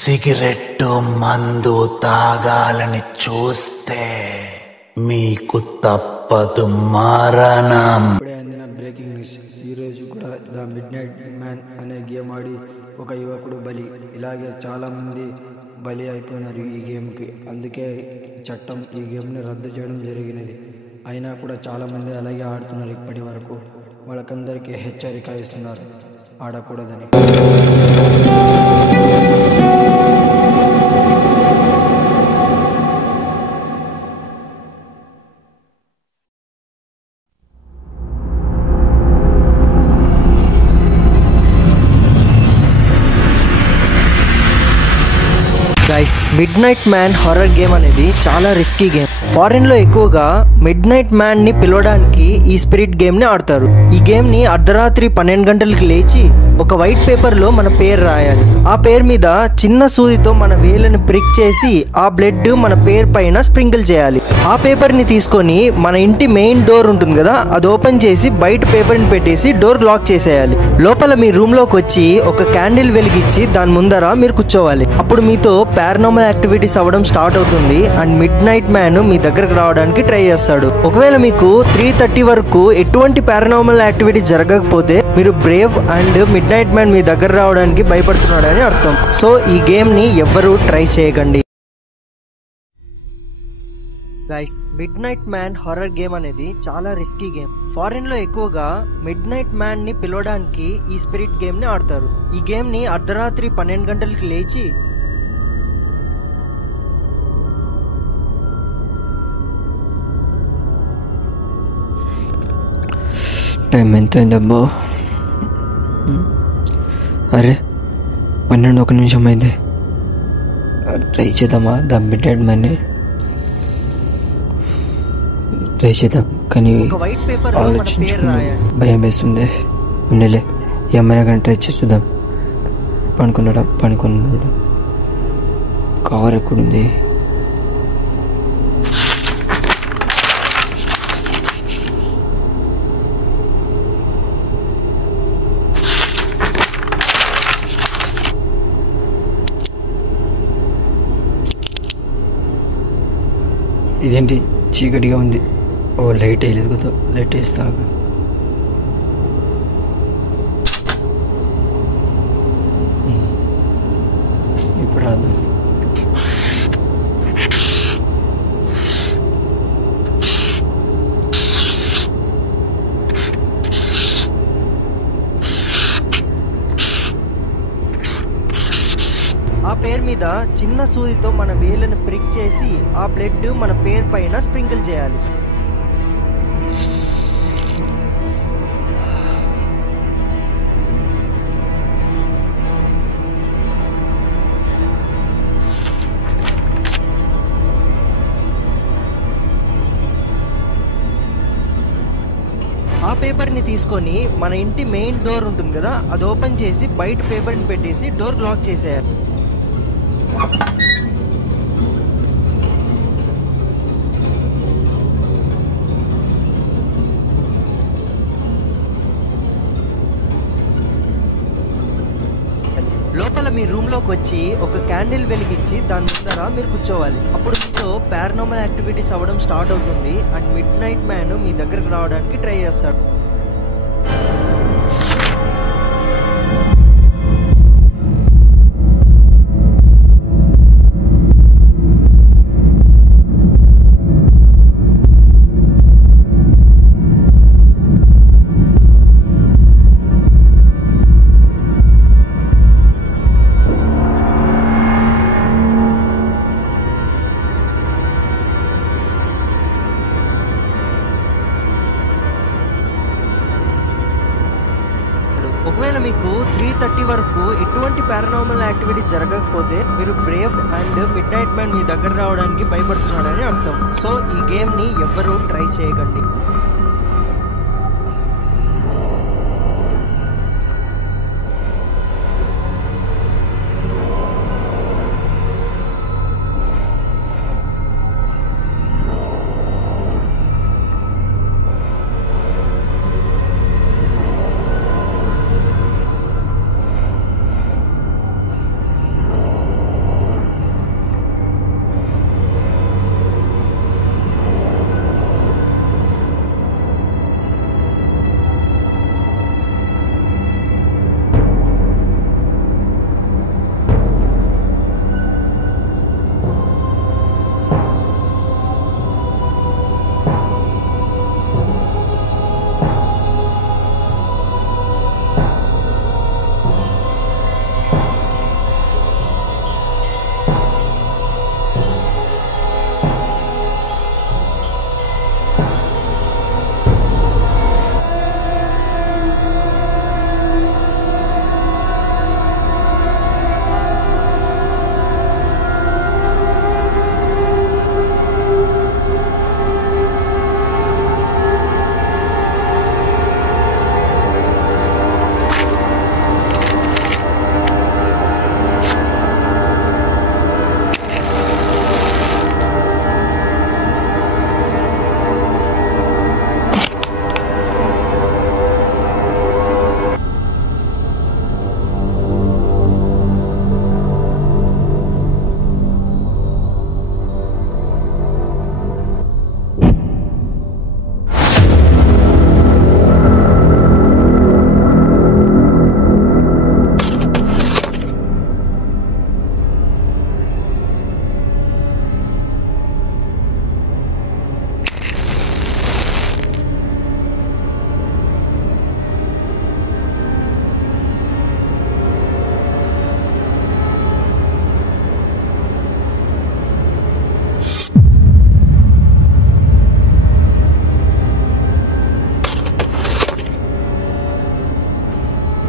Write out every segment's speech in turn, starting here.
Cigarette మందు తాగాలని చూస్తే మీకు తప్పదు మరణం. ఇప్పుడే అందిన బ్రేకింగ్ న్యూస్. ఈరోజు కూడా ద మిడ్ నైట్ మ్యాన్ అనే గేమ్ ఆడి ఒక యువకుడు బలి. ఇలాగే చాలా మంది బలి అయిపోయినారు ఈ గేమ్కి. అందుకే చట్టం ఈ గేమ్ని రద్దు చేయడం జరిగినది. అయినా కూడా చాలా మంది అలాగే ఆడుతున్నారు. ఇప్పటి వరకు వాళ్ళకందరికీ హెచ్చరిక ఇస్తున్నారు ఆడకూడదని. Guys, midnight man horror game అనేది చాలా రిస్కీ గేమ్. ఫారిన్ లో ఎక్కువగా మిడ్ నైట్ మ్యాన్ ని పిలవడానికి ఈ స్పిరిట్ గేమ్ ని ఆడతారు. ఈ గేమ్ ని అర్ధరాత్రి 12 గంటలకి లేచి ఒక వైట్ పేపర్ లో మన పేరు రాయాలి. ఆ పేరు మీద చిన్న సూదితో మన వేలను ప్రిక్ చేసి ఆ బ్లడ్ మన పేరు పైన స్ప్రింకిల్ చేయాలి. ఆ పేపర్ ని తీసుకొని మన ఇంటి మెయిన్ డోర్ ఉంటుంది కదా, అది ఓపెన్ చేసి బయట పేపర్ ని పెట్టేసి డోర్ లాక్ చేసేయాలి. లోపల మీ రూమ్ లోకి వచ్చి ఒక క్యాండిల్ వెలిగించి దాని ముందర మీరు కూర్చోవాలి. అప్పుడు మీతో పారానార్మల్ యాక్టివిటీస్ అవ్వడం స్టార్ట్ అవుతుంది అండ్ మిడ్ నైట్ మ్యాన్ మీ దగ్గరకు రావడానికి ట్రై చేస్తాడు. ఒకవేళ మీకు 3:30 వరకు ఎటువంటి పారానార్మల్ యాక్టివిటీస్ జరగకపోతే మీరు brave and midnight man మీ దగ్గర రావడానికి భయపడుతున్నాడని అర్థం. సో ఈ గేమ్ ని ఎవ్వరూ ట్రై చేయకండి. Guys, midnight man horror game అనేది చాలా రిస్కీ గేమ్. ఫారిన్ లో ఎక్కువగా మిడ్ నైట్ మ్యాన్ ని పిలవడానికి ఈ స్పిరిట్ గేమ్ ని ఆడతారు. ఈ గేమ్ ని అర్ధరాత్రి 12 గంటలకి లేచి టైం ఎంత అయిందబ్బో? అరే 12 నిమిషం అయింది. ట్రై చేద్దామా ద మిడ్ నైట్ మ్యాన్ని? ట్రై చేద్దాం, కానీ ఆలోచించుకుని భయం వేస్తుంది. ఉండలే, ఏమైనా కానీ ట్రై చేసి చూద్దాం. పనుకున్నాడా? పనుకున్నాడు. కవర్ ఎక్కడుంది? ఇదేంటి చీకటిగా ఉంది? ఓ, లైట్ వేయలేదు కదా, లైట్ వేస్తా. ఇప్పుడు రాద్దాం. ఆ పేరు మీద చిన్న సూదితో మన వేలను ప్రిక్ చేసి ఆ బ్లడ్ మన పేరు పైన స్ప్రింకిల్ చేయాలి. ఆ పేపర్ ని తీసుకొని మన ఇంటి మెయిన్ డోర్ ఉంటుంది కదా, అది ఓపెన్ చేసి బయట పేపర్ ని పెట్టేసి డోర్ లాక్ చేసేయాలి. లోపల మీ రూమ్ లోకి వచ్చి ఒక క్యాండిల్ వెలిగించి దాని ముందర మీరు కూర్చోవాలి. అప్పుడు మీతో పారానార్మల్ యాక్టివిటీస్ అవ్వడం స్టార్ట్ అవుతుంది అండ్ మిడ్ నైట్ మ్యాన్ మీ దగ్గరకు రావడానికి ట్రై చేస్తాడు. ఒకవేళ మీకు 3:30 వరకు ఎటువంటి పారానార్మల్ యాక్టివిటీస్ జరగకపోతే మీరు brave and midnight man మీ దగ్గర రావడానికి భయపడుతున్నాడని అర్థం. సో ఈ గేమ్ ని ఎవ్వరూ ట్రై చేయకండి.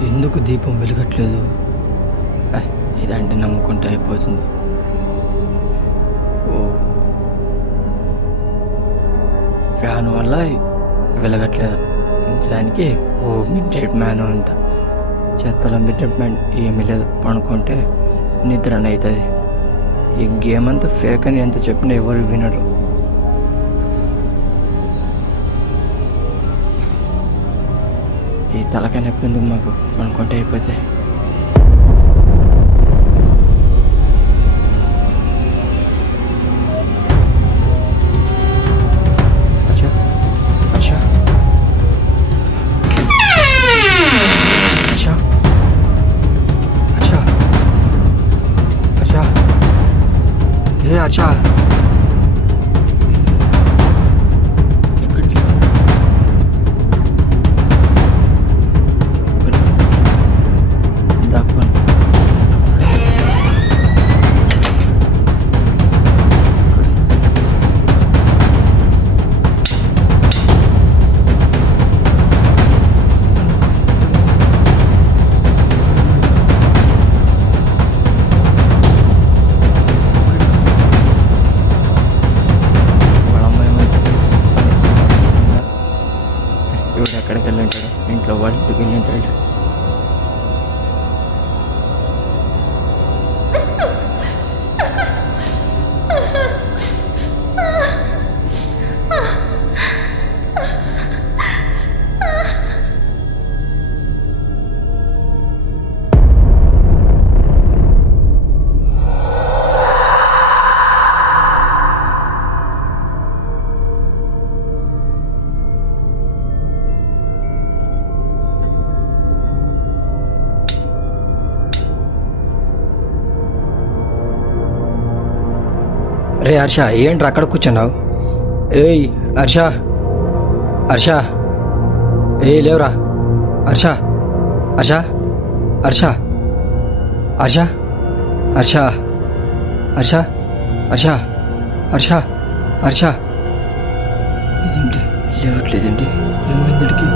ఎందుకు దీపం వెలగట్లేదు? ఇదంటే నమ్ముకుంటే అయిపోతుంది. ఓ, ఫ్యాన్ వల్ల వెలగట్లేదు. దానికి మిడ్ నైట్ మ్యాన్ అంత చెత్తలో మిడ్ నైట్ మ్యాన్ ఏమీ లేదు. పడుకుంటే నిద్ర అవుతుంది. ఈ గేమ్ అంతా ఫేక్ అని ఎంత చెప్పినా ఎవరు వినరు. ఈ తలకాయ నొప్పి ఎందుకు మాకు? పడుకుంటే అయిపోతే. अच्छा ఎక్కడికి వెళ్ళింటాడు? ఇంట్లో వాళ్ళ ఇంటికి వెళ్ళింటాడు. రే హర్ష, ఏంట్రా అక్కడ కూర్చున్నావు? ఏయ్ హర్ష, హర్ష, లేవురా హర్ష, హర్ష, హర్ష, హర్ష, హర్ష, హర్ష, హర్ష, హర్ష, హర్ష. ఇదేంటి లేవట్లేదండి? ఏమైందికి?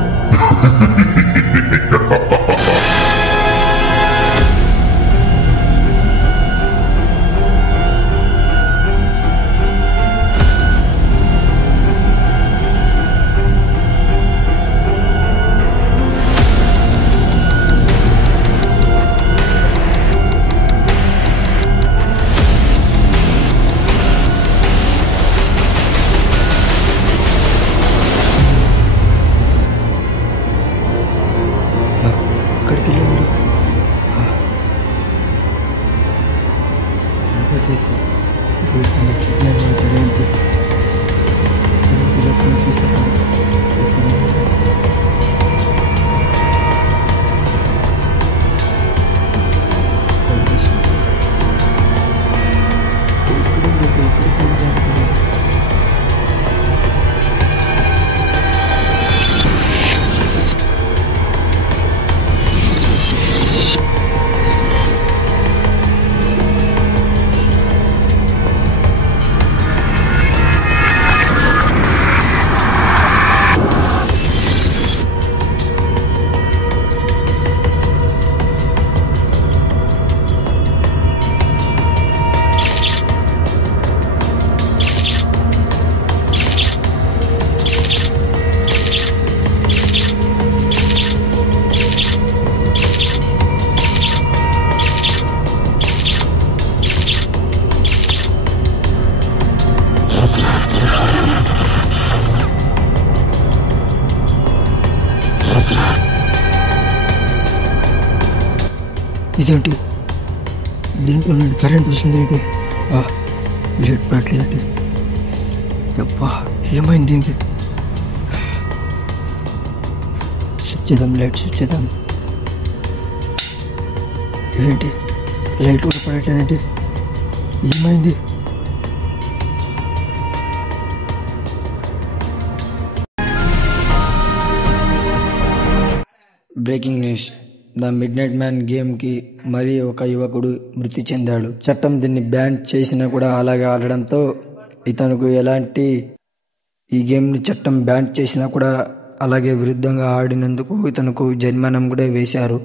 ఇదేంటి? దీంట్లో నుండి కరెంట్ వస్తుంది ఏంటి? లైట్ పడట్లేదండి. అబ్బా, ఏమైంది దీనికి? స్విచ్ చేద్దాం, లైట్ స్విచ్ చేద్దాం. ఏంటి లైట్ కూడా పడట్లేదండి? ఏమైంది? Breaking news. The midnight man గేమ్కి మరి ఒక యువకుడు మృతి చెందాడు. చట్టం దీన్ని బ్యాన్ చేసినా కూడా అలాగే ఆడడంతో ఇతనుకు ఎలాంటి, ఈ గేమ్ని చట్టం బ్యాన్ చేసినా కూడా అలాగే విరుద్ధంగా ఆడినందుకు ఇతనుకు జరిమానా కూడా వేశారు.